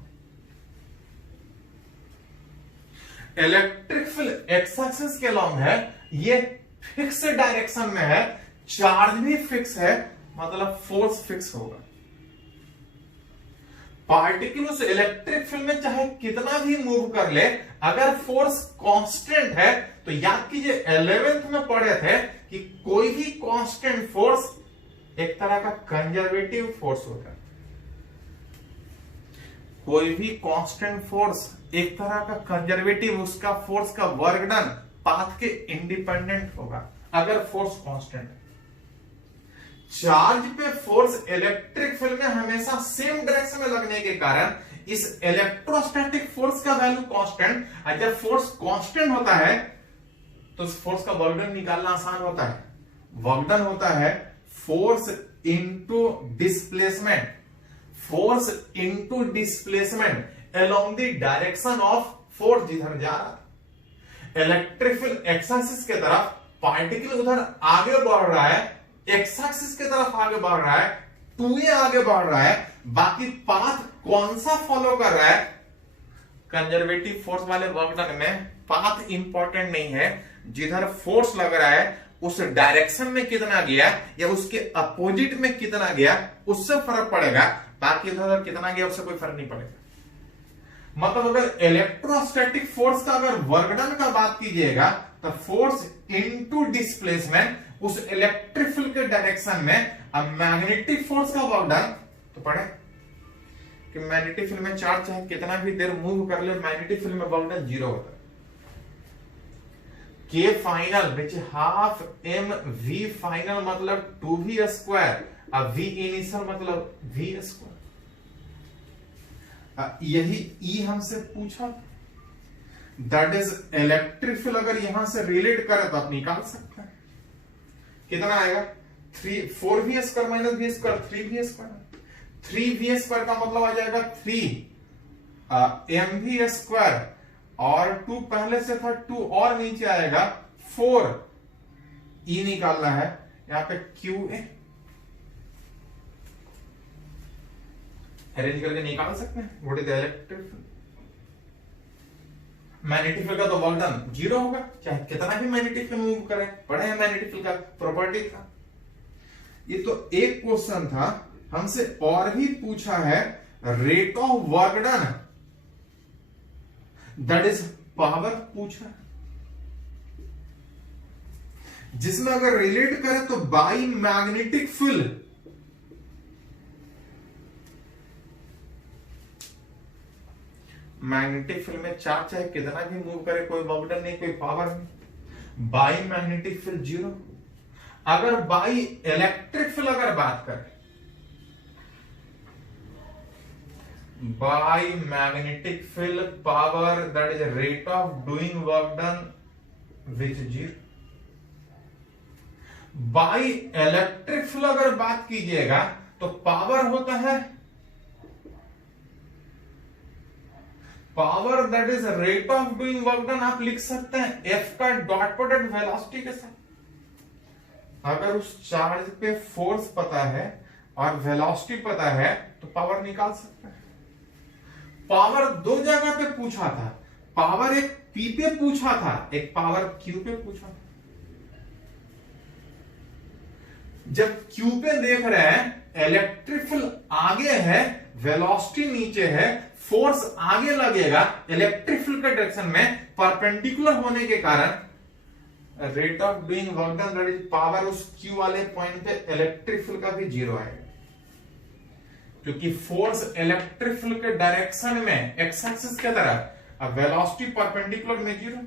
इलेक्ट्रिक फील्ड एक्स एक्सिस के लंब है, ये फिक्स डायरेक्शन में है, चार्ज भी फिक्स है मतलब फोर्स फिक्स होगा। पार्टिकल उस इलेक्ट्रिक फील्ड में चाहे कितना भी मूव कर ले, अगर फोर्स कांस्टेंट है तो याद कीजिए 11th में पढ़े थे कि कोई भी कांस्टेंट फोर्स एक तरह का कंजर्वेटिव फोर्स होता है। कोई भी कांस्टेंट फोर्स एक तरह का कंजर्वेटिव, उसका फोर्स का वर्क डन पाथ के इंडिपेंडेंट होगा अगर फोर्स कांस्टेंट है। चार्ज पे फोर्स इलेक्ट्रिक फील्ड में हमेशा सेम डायरेक्शन में लगने के कारण इस इलेक्ट्रोस्टैटिक फोर्स का वैल्यू कांस्टेंट, और जब फोर्स कांस्टेंट होता है तो उस फोर्स का वर्क डन निकालना आसान होता है। वर्क डन होता है force into displacement, force into displacement along the direction of force जिधर जा रहा है। इलेक्ट्रिक फील्ड एक्स एक्सिस के तरफ, पार्टिकल उधर आगे बढ़ रहा है, एक्स एक्सिस की तरफ आगे बढ़ रहा है, 2a आगे बढ़ रहा है, बाकी पाथ कौन सा फॉलो कर रहा है? कंजर्वेटिव फोर्स वाले वर्क डन में पाथ इंपॉर्टेंट नहीं है, जिधर फोर्स लग रहा है उस डायरेक्शन में कितना गया या उसके अपोजिट में कितना गया उससे फर्क पड़ेगा, बाकी उधर कितना गया उससे कोई फर्क नहीं पड़ेगा। मतलब अगर इलेक्ट्रोस्टैटिक फोर्स का अगर वर्क डन का बात कीजिएगा तो फोर्स इनटू डिस्प्लेसमेंट उस इलेक्ट्रिक फील्ड के डायरेक्शन में, अब मैग्नेटिक फोर्स का वर्क डन तो पढ़े कि मैग्नेटिक फील्ड में चार्ज चाहे कितना भी देर मूव कर ले, मैग्नेटिक फील्ड में वर्क डन 0 होता है। K final which half M V final मतलब 2v स्क्वायर, अब v इनिशियल मतलब v स्क्वायर। यही ई हमसे पूछा, दैट इज इलेक्ट्रिक फील्ड अगर यहां से रिलेट करें तो आप निकाल सकते हैं। कितना आएगा 4v square minus v square 3v square, 3v square का मतलब आ जाएगा 3 mv स्क्वायर और 2 पहले से था 2 और नीचे आएगा 4, e निकालना है यहां पे qa अरेंज करके निकाल सकते हैं। What is the electric field? Magnetic field का तो वर्क डन 0 होगा चाहे कितना भी मैग्नेटिक फील्ड मूव करे, पढ़े हैं मैग्नेटिक फील्ड का प्रॉपर्टी था। ये तो एक क्वेश्चन था, हमसे और भी पूछा है rate of work done that is power पूछा, जिसमें अगर रिलेट करें तो by magnetic field, magnetic field में चार्ज चाहे कितना भी मूव करे कोई वर्क डन नहीं, कोई पावर नहीं, बाई मैग्नेटिक फील्ड 0। अगर बाई इलेक्ट्रिक फील्ड अगर बात करें, by magnetic field power that is rate of doing work done which 0। By electric field अगर बात कीजिएगा तो पावर होता है, power that is rate of doing work done आप लिख सकते हैं F का डॉट प्रोडक्ट वेलोसिटी के साथ। अगर उस चार्ज पे फोर्स पता है और वेलोसिटी पता है तो पावर निकाल सकते हैं। पावर दो जगह पे पूछा था, पावर एक P पे पूछा था, एक पावर Q पे पूछा था। जब Q पे देख रहे हैं इलेक्ट्रिक फील्ड आगे है, वेलोसिटी नीचे है, फोर्स आगे लगेगा इलेक्ट्रिक फील्ड के डायरेक्शन में परपेंडिकुलर होने के कारण rate of doing work done that is power उस Q वाले पॉइंट पे इलेक्ट्रिक फील्ड का भी 0 आएगा, क्योंकि फोर्स इलेक्ट्रिक फील्ड के डायरेक्शन में एक्स एक्सिस के तरफ, अब वेलोसिटी परपेंडिकुलर में 0।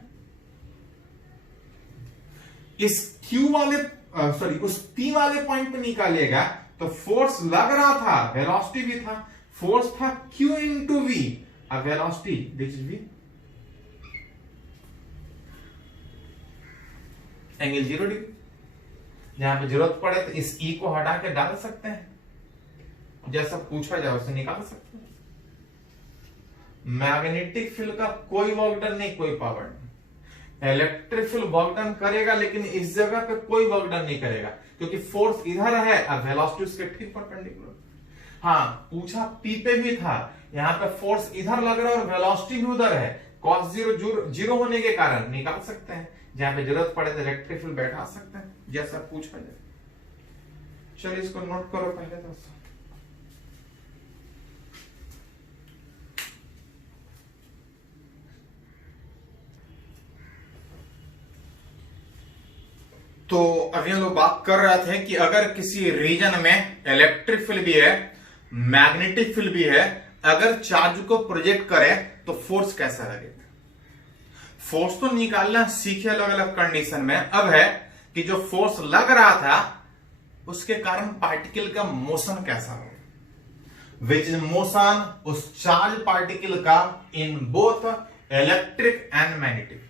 इस Q वाले सॉरी उस पी वाले पॉइंट पे निकालिएगा तो फोर्स लग रहा था, वेलोसिटी भी था, फोर्स था Q इंटू वी, अब velocity this is V, angle 0 degree. जहां पे जरूरत पड़े तो इस ई को हटा के डाल सकते हैं, जैसा पूछा जाए उसे निकाल सकते हैं। मैग्नेटिक फील्ड का कोई वर्क डन नहीं, कोई पावर नहीं। इलेक्ट्रिक फील्ड वर्क डन करेगा लेकिन इस जगह पे कोई वर्क डन नहीं करेगा क्योंकि फोर्स इधर है और वेलोसिटी उसके ठीक परपेंडिकुलर। हाँ पूछा पी पे भी था, यहाँ पे फोर्स इधर लग रहा है और वेलोसिटी भी उधर है, cos 0 होने के कारण निकाल सकते हैं। जहां पे जरूरत पड़े तो इलेक्ट्रिक फील्ड बैठा सकते हैं, जैसा पूछा जाए। चलिए इसको नोट करो पहले तो अभी हम लोग बात कर रहे थे कि अगर किसी रीजन में इलेक्ट्रिक फील्ड भी है, मैग्नेटिक फील्ड भी है, अगर चार्ज को प्रोजेक्ट करे तो फोर्स कैसा लगेगा। फोर्स तो निकालना सीखे अलग अलग कंडीशन में। अब है कि जो फोर्स लग रहा था उसके कारण पार्टिकल का मोशन कैसा होगा, विच इज मोशन उस चार्ज पार्टिकल का in both electric and magnetic.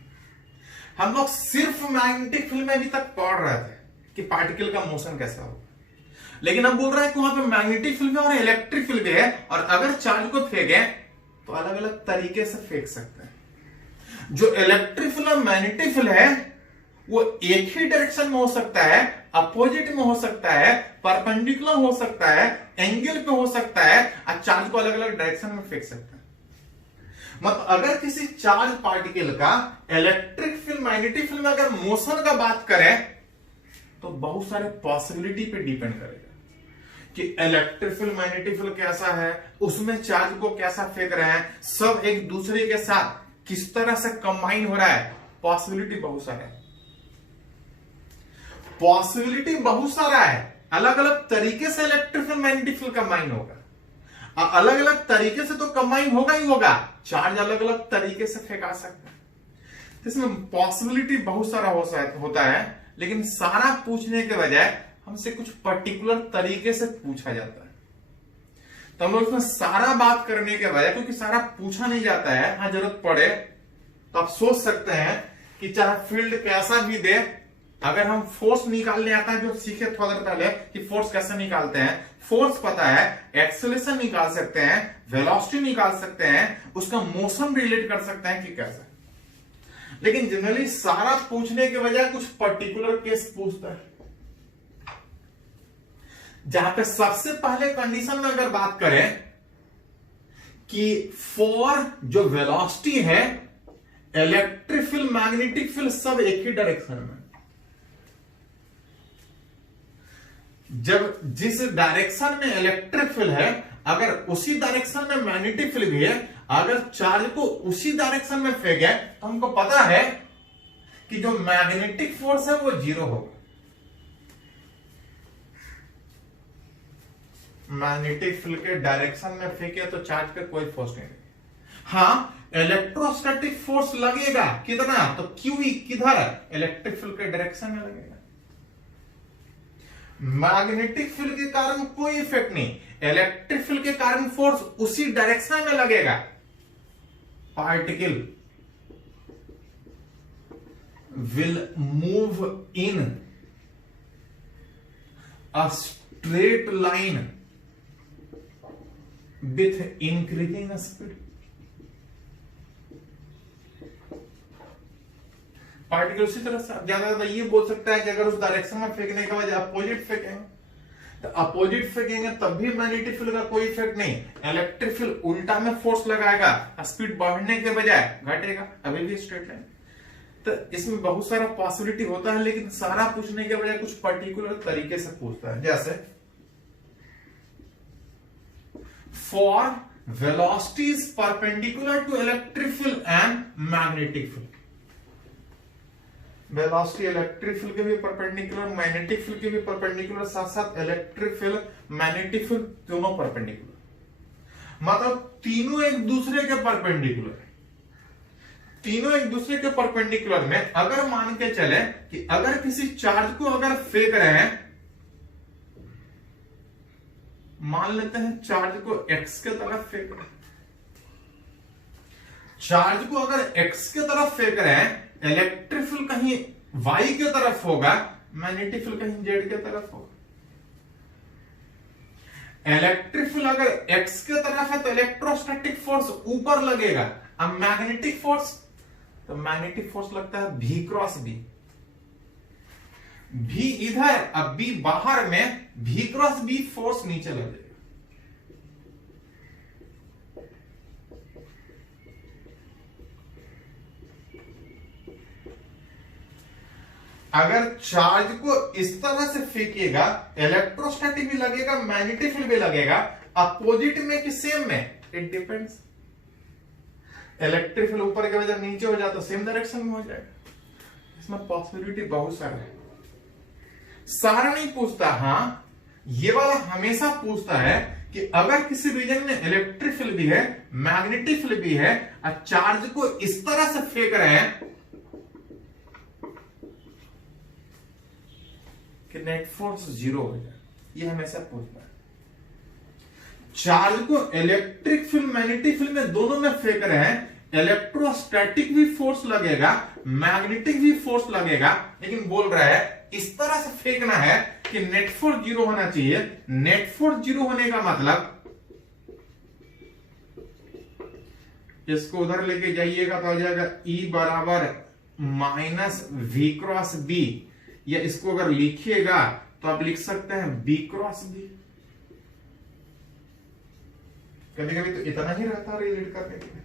हम लोग सिर्फ मैग्नेटिक फील्ड में अभी तक पढ़ रहे थे कि पार्टिकल का मोशन कैसा होगा, लेकिन अब बोल रहा है कि वहां पे मैग्नेटिक फील्ड भी और इलेक्ट्रिक फील्ड भी है, और अगर चार्ज को फेंके तो अलग अलग तरीके से फेंक सकते हैं। जो इलेक्ट्रिक फील्ड और मैग्नेटिक फील्ड है वो एक ही डायरेक्शन में हो सकता है, अपोजिट में हो सकता है, परपेंडिकुलर हो सकता है, एंगल पे हो सकता है, और चार्ज को अलग अलग डायरेक्शन में फेंक सकता है। मतलब अगर किसी चार्ज पार्टिकल का इलेक्ट्रिक फील्ड मैग्नेटिक फील्ड में अगर मोशन का बात करें तो बहुत सारे पॉसिबिलिटी पे डिपेंड करेगा कि इलेक्ट्रिक फील्ड मैग्नेटिक फील्ड कैसा है, उसमें चार्ज को कैसा फेंक रहे हैं, सब एक दूसरे के साथ किस तरह से कंबाइन हो रहा है। पॉसिबिलिटी बहुत सारा है, पॉसिबिलिटी बहुत सारा है। अलग अलग तरीके से electric field magnetic field combine होगा, अलग अलग तरीके से तो कंबाइन होगा ही होगा, चार्ज अलग अलग तरीके से फेंका सकता है। इसमें पॉसिबिलिटी बहुत सारा होता है, लेकिन सारा पूछने के बजाय हमसे कुछ पर्टिकुलर तरीके से पूछा जाता है। तो हम लोग इसमें सारा बात करने के बजाय, क्योंकि सारा पूछा नहीं जाता है, हाँ जरूरत पड़े तो आप सोच सकते हैं कि चाहे फील्ड कैसा भी दे, अगर हम फोर्स निकालने आता है, जो सीखे थोड़ा देर पहले कि फोर्स कैसे निकालते हैं, फोर्स पता है, एक्सेलरेशन निकाल सकते हैं, वेलोसिटी निकाल सकते हैं, उसका मोशन रिलेट कर सकते हैं कि कैसे। लेकिन जनरली सारा पूछने के बजाय कुछ पर्टिकुलर केस पूछता है, जहां पे सबसे पहले कंडीशन में अगर बात करें कि फॉर जो वेलोसिटी है, इलेक्ट्रिक फील्ड मैग्नेटिक फील्ड सब एक ही डायरेक्शन में, जब जिस डायरेक्शन में इलेक्ट्रिक फील्ड है अगर उसी डायरेक्शन में मैग्नेटिक फील्ड भी है, अगर चार्ज को उसी डायरेक्शन में फेंके तो हमको पता है कि जो मैग्नेटिक फोर्स है वो 0 होगा। मैग्नेटिक फील्ड के डायरेक्शन में फेंके तो चार्ज पे कोई फोर्स नहीं लगेगा। हाँ इलेक्ट्रोस्टैटिक फोर्स लगेगा, कितना, तो क्यू किधर, इलेक्ट्रिक फील्ड के डायरेक्शन में लगेगा। मैग्नेटिक फील्ड के कारण कोई इफेक्ट नहीं, इलेक्ट्रिक फील्ड के कारण फोर्स उसी डायरेक्शन में लगेगा। Particle will move in a straight line with increasing speed. Particle उसी तरह से ज्यादा ये बोल सकता है कि अगर उस डायरेक्शन में फेंकने के बजाय अपोजिट फेंकेंगे तो अपोजिट फेंकेंगे तब भी मैग्नेटिक फील्ड का कोई इफेक्ट नहीं, इलेक्ट्रिक फील्ड उल्टा में फोर्स लगाएगा, स्पीड बढ़ने के बजाय घटेगा, अभी भी स्ट्रेट लाइन। तो इसमें बहुत सारा पॉसिबिलिटी होता है, लेकिन सारा पूछने के बजाय कुछ पर्टिकुलर तरीके से पूछता है। जैसे for velocities perpendicular to electric field and magnetic field, velocity electric field के भी परपेंडिकुलर, मैग्नेटिक फील्ड के भी परपेंडिकुलर, साथ साथ इलेक्ट्रिक फील्ड मैग्नेटिक फील्ड दोनों परपेंडिकुलर, मतलब तीनों एक दूसरे के परपेंडिकुलर है। तीनों एक दूसरे के परपेंडिकुलर में अगर मान के चले कि अगर किसी चार्ज को अगर फेंक रहे हैं, मान लेते हैं चार्ज को x के तरफ फेंक रहे हैं, चार्ज को अगर x के तरफ फेंक रहे हैं, इलेक्ट्रिक फील्ड कहीं y के तरफ होगा, मैग्नेटिक फील्ड कहीं z के तरफ होगा। इलेक्ट्रिक फील्ड अगर x के तरफ है तो इलेक्ट्रोस्टैटिक फोर्स ऊपर लगेगा, अब मैग्नेटिक फोर्स, तो मैग्नेटिक फोर्स लगता है v क्रॉस b, v इधर, अब b बाहर में, v क्रॉस b फोर्स नीचे लगेगा। अगर चार्ज को इस तरह से फेंकिएगा, इलेक्ट्रोस्टैटिक भी लगेगा, मैग्नेटिक फील्ड भी लगेगा, अपोजिट में कि सेम में, इट डिपेंड्स। इलेक्ट्रिक फील्ड ऊपर के वजह नीचे हो जाए तो सेम डायरेक्शन में हो जाएगा। इसमें पॉसिबिलिटी बहुत सारा है, सारा नहीं पूछता। हाँ, ये वाला हमेशा पूछता है कि अगर किसी रीजन में इलेक्ट्रिक फील्ड भी है, मैग्नेटिक फील्ड भी है, और चार्ज को इस तरह से फेंक रहे हैं कि नेट फोर्स 0 हो जाए, ये हमेशा पूछता है। चार्ज को इलेक्ट्रिक फील्ड मैग्नेटिक फील्ड में दोनों में फेंक रहे हैं, इलेक्ट्रोस्टैटिक भी फोर्स लगेगा, मैग्नेटिक भी फोर्स लगेगा, लेकिन बोल रहा है इस तरह से फेंकना है कि नेट फोर्स 0 होना चाहिए। नेट फोर्स 0 होने का मतलब, इसको उधर लेके जाइएगा तो आ जाएगा E बराबर माइनस V क्रॉस B, या इसको अगर लिखिएगा तो आप लिख सकते हैं B क्रॉस B। कभी कभी तो इतना ही रहता है रिलेट करने के लिए।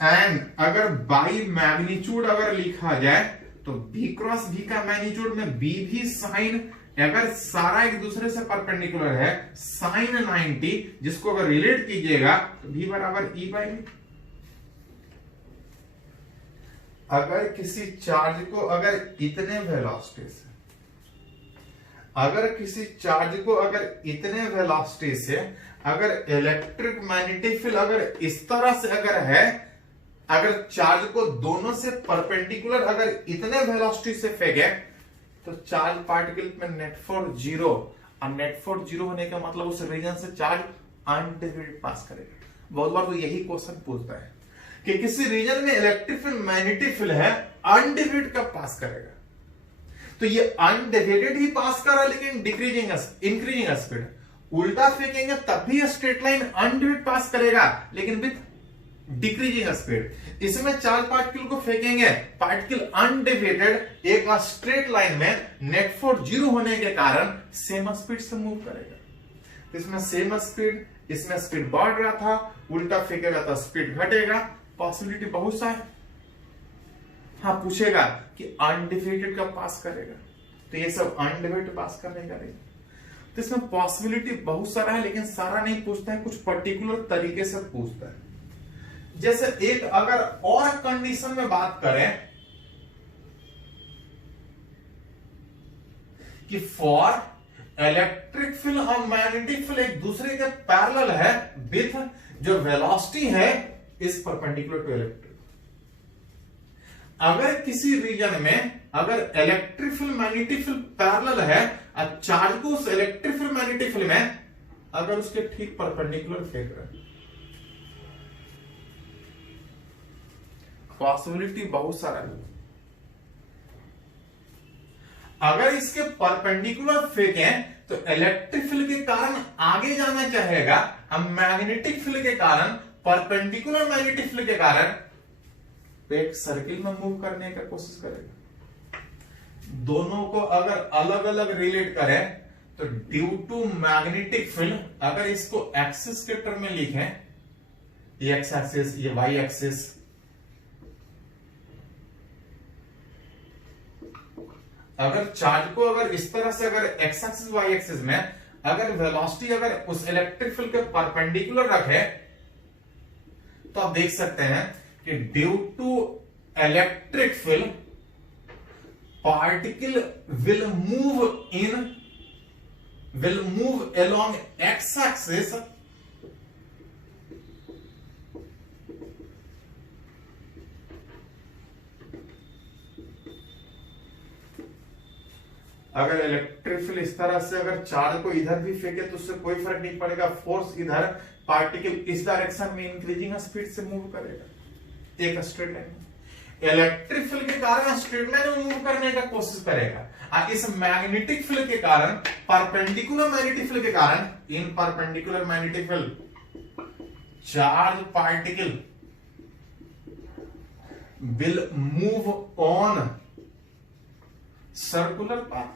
एंड अगर बाई मैग्नीट्यूड अगर लिखा जाए तो B क्रॉस B का मैग्नीट्यूड में B भी साइन, अगर सारा एक दूसरे से परपेंडिकुलर है, साइन 90, जिसको अगर रिलेट कीजिएगा तो B बराबर E बाई B। अगर किसी चार्ज को अगर इतने वेलोसिटी से, अगर किसी चार्ज को अगर इतने वेलोसिटी से अगर इलेक्ट्रिक मैग्नेटिक फील्ड अगर इस तरह से अगर है, अगर चार्ज को दोनों से परपेंडिकुलर अगर इतने वेलोसिटी से फेंके तो चार्ज पार्टिकल में नेट फोर्स 0, और नेट फोर्स 0 होने का मतलब उस रीजन से चार्ज अनडिवाइडेड पास करेगा। बहुत बार तो यही क्वेश्चन पूछता है कि किसी रीजन में इलेक्ट्रिक फील्ड मैग्नेटिक फील्ड है, अनडिवाइडेड कब पास करेगा, तो ये अनडिवाइडेड ही पास कर रहा है लेकिन डिक्रीजिंग इंक्रीजिंग स्पीड। उल्टा फेंकेंगे तब भी स्ट्रेट लाइन अनडिवाइडेड पास करेगा लेकिन विथ डिक्रीजिंग स्पीड। इसमें चार्ज पार्टिकल को फेंकेंगे, पार्टिकल अनडिवाइडेड एक स्ट्रेट लाइन में, नेट फोर्स 0 होने के कारण सेम स्पीड से मूव करेगा। इसमें सेम स्पीड, इसमें स्पीड बढ़ रहा था, उल्टा फेंकेगा तो स्पीड घटेगा। पॉसिबिलिटी बहुत सा है। हाँ, पूछेगा कि अनडिवाइडेड कब पास करेगा, तो ये सब अनडिवाइडेड पास करने का नहीं। तो इसमें पॉसिबिलिटी बहुत सारा है, लेकिन सारा नहीं पूछता है, कुछ पर्टिकुलर तरीके से पूछता है। जैसे एक अगर और कंडीशन में बात करें कि फॉर इलेक्ट्रिक फील्ड और मैग्नेटिक फील्ड एक दूसरे के पैरेलल है विथ जो वेलोसिटी है इज परपेंडिकुलर टू इलेक्ट्रिक। अगर किसी रीजन में अगर electric field magnetic field parallel है और चार्ज को उस इलेक्ट्रिक फील्ड मैग्नेटिक फील्ड में अगर उसके ठीक परपेंडिकुलर फेंक रहा है, पॉसिबिलिटी बहुत सारा है। अगर इसके परपेंडिकुलर फेंकें तो इलेक्ट्रिक फील्ड के कारण आगे जाना चाहेगा, अब मैग्नेटिक फील्ड के कारण, परपेंडिकुलर मैग्नेटिक फील्ड के कारण एक सर्किल में मूव करने का कोशिश करेगा। दोनों को अगर अलग अलग रिलेट करें तो ड्यू टू मैग्नेटिक फील्ड, अगर इसको एक्सिस के टर्म में लिखें, ये एक्स एक्सिस, ये वाई एक्सिस, अगर चार्ज को अगर इस तरह से अगर एक्स एक्सिस वाई एक्सिस में अगर वेलोसिटी अगर उस इलेक्ट्रिक फील्ड के परपेंडिकुलर रखे तो आप देख सकते हैं कि due to electric field particle will move along x axis अगर इलेक्ट्रिक फील्ड इस तरह से अगर चार्ज को इधर भी फेंके तो उससे कोई फर्क नहीं पड़ेगा, फोर्स इधर, पार्टिकल इस डायरेक्शन में इंक्रीजिंग स्पीड से मूव करेगा एक स्ट्रेट लाइन में। इलेक्ट्रिक फील्ड के कारण स्ट्रेट लाइन में मूव करने का कोशिश करेगा, और इस मैग्नेटिक फील्ड के कारण, परपेंडिकुलर मैग्नेटिक फील्ड के कारण, in perpendicular magnetic field charge particle will move on circular path।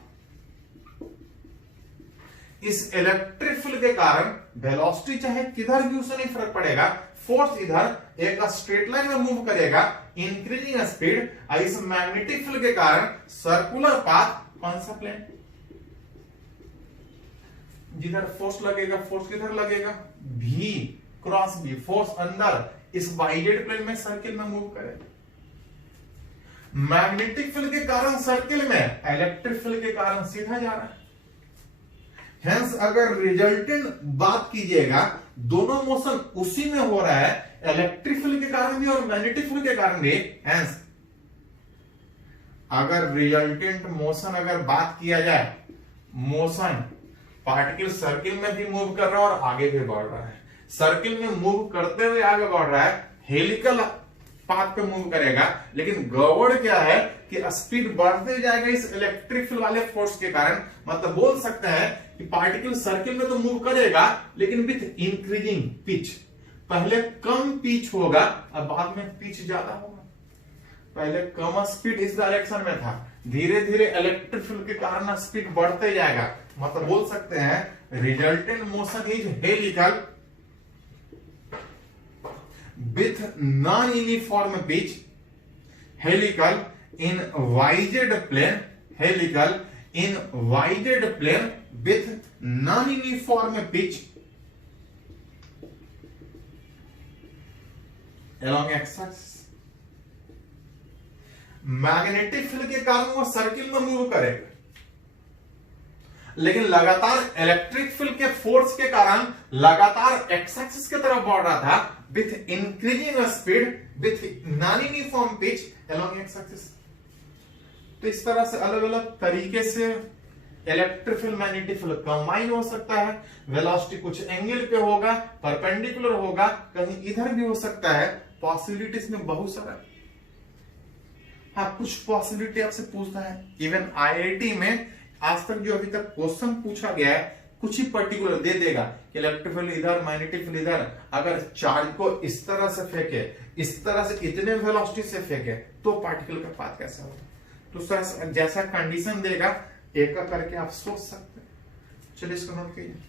इस इलेक्ट्रिक फील्ड के कारण वेलोसिटी चाहे किधर भी उसे नहीं फर्क पड़ेगा, फोर्स इधर एक स्ट्रेट लाइन में मूव करेगा इंक्रीजिंग स्पीड, और इस मैग्नेटिक फील्ड के कारण सर्कुलर पाथ, कौन सा प्लेन, जिधर फोर्स लगेगा, फोर्स किधर लगेगा, भी क्रॉस भी, फोर्स अंदर इस वाइडेड प्लेन में सर्किल में मूव करेगा। मैग्नेटिक फील्ड के कारण सर्किल में, इलेक्ट्रिक फील्ड के कारण सीधा जा रहा है। हेंस अगर रिजल्टेंट बात कीजिएगा, दोनों मोशन उसी में हो रहा है, इलेक्ट्रिक फील्ड के कारण भी और मैग्नेटिक फील्ड के कारण भी। हेंस अगर रिजल्टेंट मोशन अगर बात किया जाए, मोशन पार्टिकल सर्किल में भी मूव कर रहा है और आगे भी बढ़ रहा है, सर्किल में मूव करते हुए आगे बढ़ रहा है, हेलिकल पाथ पे मूव करेगा, लेकिन गड़बड़ क्या है कि स्पीड बढ़ते जाएगा इस इलेक्ट्रिक फील्ड वाले फोर्स के कारण। मतलब बोल सकते हैं कि पार्टिकल सर्किल में तो मूव करेगा लेकिन विथ इंक्रीजिंग पिच, पहले कम पिच होगा और बाद में पिच ज्यादा होगा। पहले कम स्पीड इस डायरेक्शन में था, धीरे धीरे इलेक्ट्रिक फील्ड के कारण स्पीड बढ़ते जाएगा। मतलब बोल सकते हैं resultant motion is helical with non-uniform pitch, helical in wided plane, helical in wided plane with non-uniform pitch along x-axis। Magnetic field के कारण वो सर्किल में मूव करेगा, लेकिन लगातार इलेक्ट्रिक फील्ड के फोर्स के कारण लगातार एक्स एक्सिस की तरफ बढ़ रहा था with increasing speed with non uniform pitch along x axis. तो इस तरह से अलग अलग तरीके से electric field magnetic field combine हो सकता है। वेलोसिटी कुछ एंगल पे होगा, परपेंडिकुलर होगा, कहीं इधर भी हो सकता है। पॉसिबिलिटीज में बहुत सारा, हाँ कुछ पॉसिबिलिटी आपसे पूछता है। इवन आईआईटी में आज तक जो अभी तक क्वेश्चन पूछा गया है, कुछ ही पर्टिकुलर दे देगा कि इलेक्ट्रिक फील्ड इधर, मैग्नेटिक फील्ड इधर, अगर चार्ज को इस तरह से फेंके, इस तरह से इतने वेलोसिटी से फेंके तो पार्टिकल का पाथ कैसा होगा। तो सर जैसा कंडीशन देगा एक करके आप सोच सकते हैं। चलिए इसको नोट कीजिए।